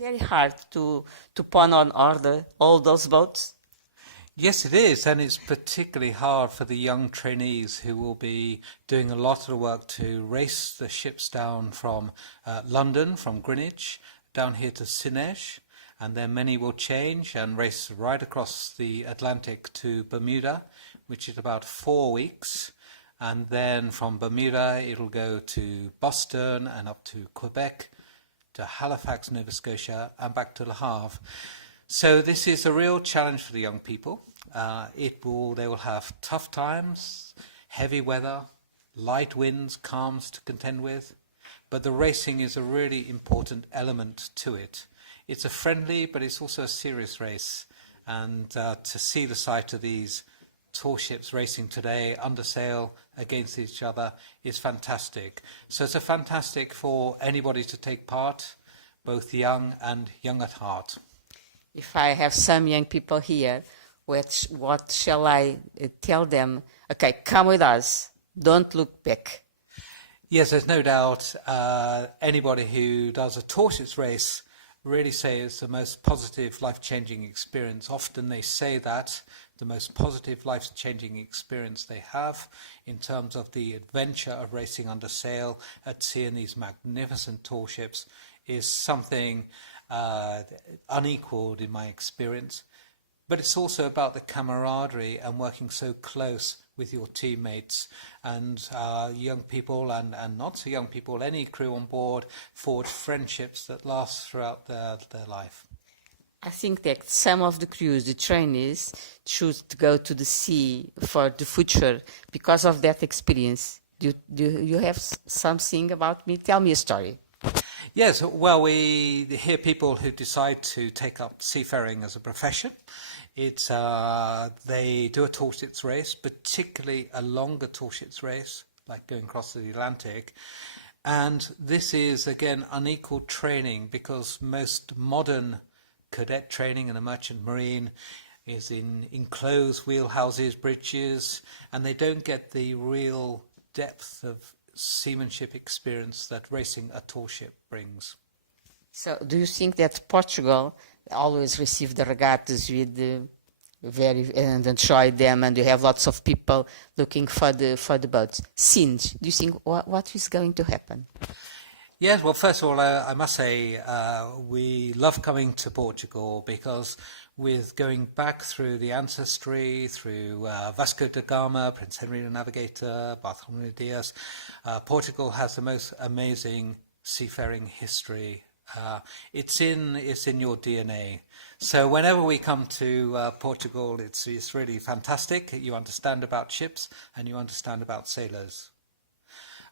very hard to put on order all those boats. Yes, it is, and it's particularly hard for the young trainees who will be doing a lot of the work to race the ships down from London, from Greenwich, down here to Sinej, and then many will change and race right across the Atlantic to Bermuda, which is about 4 weeks, and then from Bermuda it'll go to Boston and up to Quebec, to Halifax, Nova Scotia, and back to Le Havre. So this is a real challenge for the young people. They will have tough times, heavy weather, light winds, calms to contend with, but the racing is a really important element to it. It's a friendly, but it's also a serious race, and to see the sight of these tall ships racing today under sail against each other is fantastic. So it's a fantastic for anybody to take part, both young and young at heart. If I have some young people here, what shall I tell them? Okay, come with us. Don't look back. Yes, there's no doubt anybody who does a tall ships race really say it's the most positive, life-changing experience. Often they say that the most positive, life-changing experience they have in terms of the adventure of racing under sail at sea in these magnificent tall ships is something unequaled in my experience. But it's also about the camaraderie and working so close with your teammates and young people and not so young people, any crew on board, forge friendships that last throughout their life. I think that some of the crews, the trainees, choose to go to the sea for the future because of that experience. Do you have something about me? Tell me a story. Yes, well, we hear people who decide to take up seafaring as a profession. They do a tall ships race, particularly a longer tall ships race, like going across the Atlantic. And this is, again, unequal training because most modern cadet training in the merchant marine is in enclosed wheelhouses, bridges, and they don't get the real depth of seamanship experience that racing a tall ship brings. So do you think that Portugal always receive the regattas with and enjoy them, and you have lots of people looking for the boats? Since do you think what is going to happen? Yes, well, first of all, I must say we love coming to Portugal because with going back through the ancestry, through Vasco da Gama, Prince Henry the Navigator, Bartholomew Dias, Portugal has the most amazing seafaring history. It's in your DNA. So whenever we come to Portugal, it's really fantastic. You understand about ships and you understand about sailors.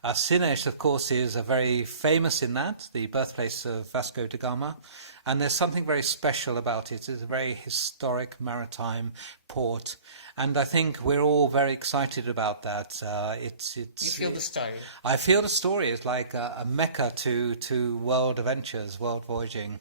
Sinej, of course, is very famous in that, the birthplace of Vasco da Gama, and there's something very special about it. It's a very historic maritime port, and I think we're all very excited about that. You feel the story? I feel the story is like a mecca to world adventures, world voyaging.